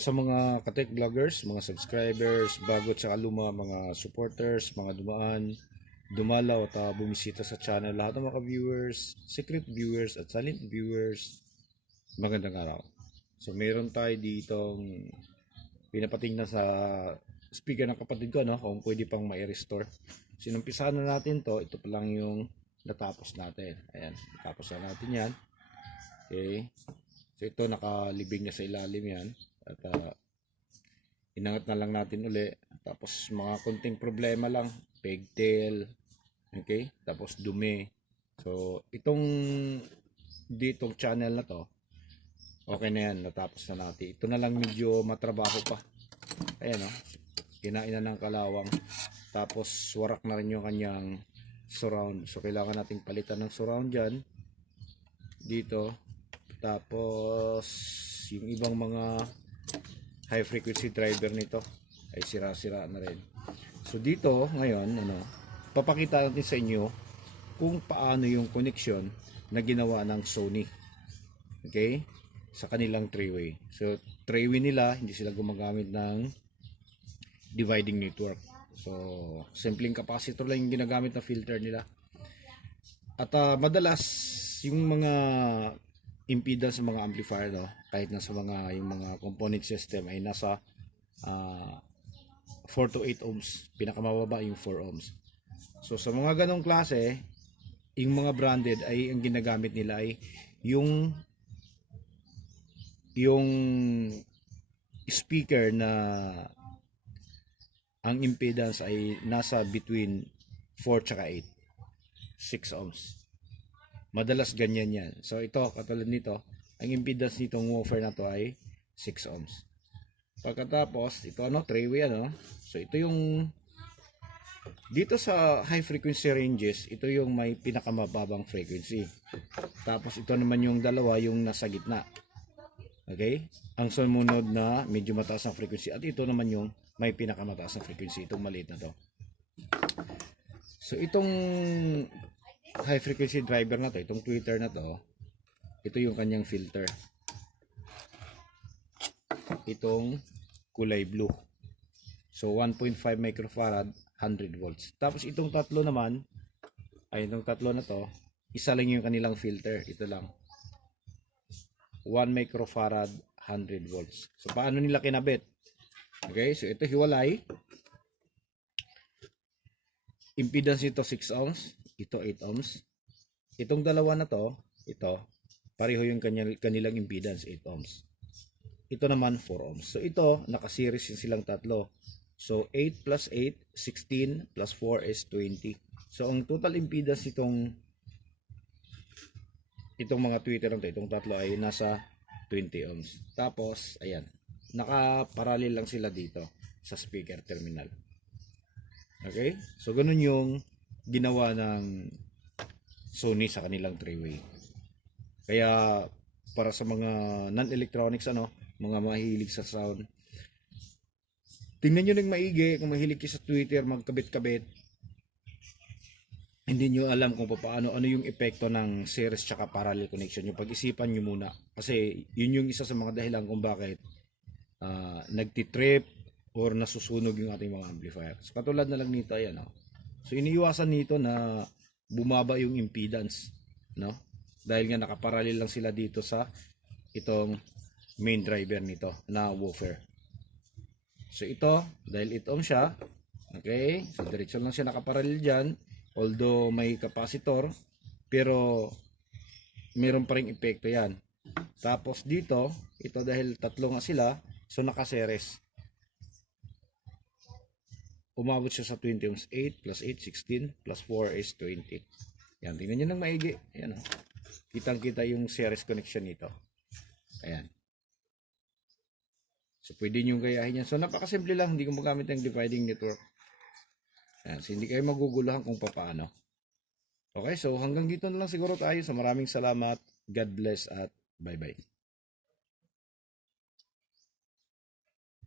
Sa mga ka-tech vloggers, mga subscribers, bago at saka luma, mga supporters, mga dumaan, dumalaw at bumisita sa channel, lahat ng mga viewers, secret viewers at silent viewers, magandang araw. So meron tayo ditong pinapatingnan sa speaker ng kapatid ko, no, kung pwede pang ma-restore. Sinumpisahan na natin to, ito pa lang yung natapos natin. Ayan, natapos na natin yan. Okay. So ito nakalibing niya sa ilalim yan. At inangat na lang natin uli. Tapos mga konting problema lang, pigtail, okay? Tapos dumi. So itong ditong channel na to, okay na yan, natapos na natin. Ito na lang medyo matrabaho pa. Ayan, oh. Kinain na ng kalawang. Tapos warak na rin yung kanyang surround. So kailangan nating palitan ng surround dyan. Dito. Tapos yung ibang mga high frequency driver nito ay sira-sira na rin. So dito ngayon, papakita natin sa inyo kung paano yung connection na ginawa ng Sony. Okay? Sa kanilang three-way. So three-way nila, hindi sila gumagamit ng dividing network. So simpleng capacitor lang yung ginagamit na filter nila. At madalas yung mga impedance sa mga amplifier, no, kahit na sa mga yung mga component system ay nasa 4 to 8 ohms, pinakamababa yung 4 ohms. So sa mga ganong klase, yung mga branded ay ang ginagamit nila ay yung speaker na ang impedance ay nasa between 4 tsaka 8, 6 ohms. Madalas ganyan yan. So ito, katulad nito, ang impedance nitong woofer na to ay 6 ohms. Pagkatapos, ito three-way So ito yung, dito sa high frequency ranges, ito yung may pinakamababang frequency. Tapos ito naman yung dalawa, yung nasa gitna. Okay? Ang sumunod na medyo mataas ang frequency. At ito naman yung may pinakamataas na frequency. Itong maliit na to. So itong high frequency driver na to, itong tweeter na to, ito yung kanyang filter. Itong kulay blue. So 1.5 microfarad, 100 volts. Tapos itong tatlo naman, ay itong tatlo na to, isa lang yung kanilang filter. Ito lang. 1 microfarad, 100 volts. So paano nila kinabit? Okay, so ito hiwalay. Impedance nito 6 ohms, ito 8 ohms. Itong dalawa na to, ito, pareho yung kanilang impedance 8 ohms. Ito naman 4 ohms. So ito, nakaseries yung silang tatlo. So 8 plus 8, 16 plus 4 is 20. So ang total impedance itong mga tweeter nito, itong tatlo ay nasa 20 ohms. Tapos, ayan, nakaparallel lang sila dito sa speaker terminal. Okay? So ganun yung ginawa ng Sony sa kanilang three-way. Kaya para sa mga non-electronics, mga mahilig sa sound, tingnan nyo ng maigi. Kung mahilig kayo sa Twitter, magkabit-kabit, hindi nyo alam kung paano, ano yung epekto ng series tsaka parallel connection. Yung pag-isipan nyo muna. Kasi yun yung isa sa mga dahilan kung bakit nagtitrip or nasusunog yung ating mga amplifier. So katulad na lang nito, ayan. So iniiwasan nito na bumaba yung impedance, no? Dahil nga nakaparallel lang sila dito sa itong main driver nito na woofer. So ito, dahil 8 ohm siya, okay? So diretso lang siya nakaparallel diyan, although may capacitor, pero meron pa ring epekto 'yan. Tapos dito, ito dahil tatlo nga sila, so nakaseries. Umabot siya sa 20 ohms. 8 plus 8, 16 plus 4 is 20. Yan, tingnan nyo ng maigi. Ayan, kitang-kita yung series connection nito. Ayan. So, pwede nyo gayahin yan. So, napakasimple lang. Hindi ko magamit ng dividing network. Ayan. So, hindi kayo maguguluhan kung paano. Okay, so hanggang dito na lang siguro tayo. So, maraming salamat. God bless at bye-bye.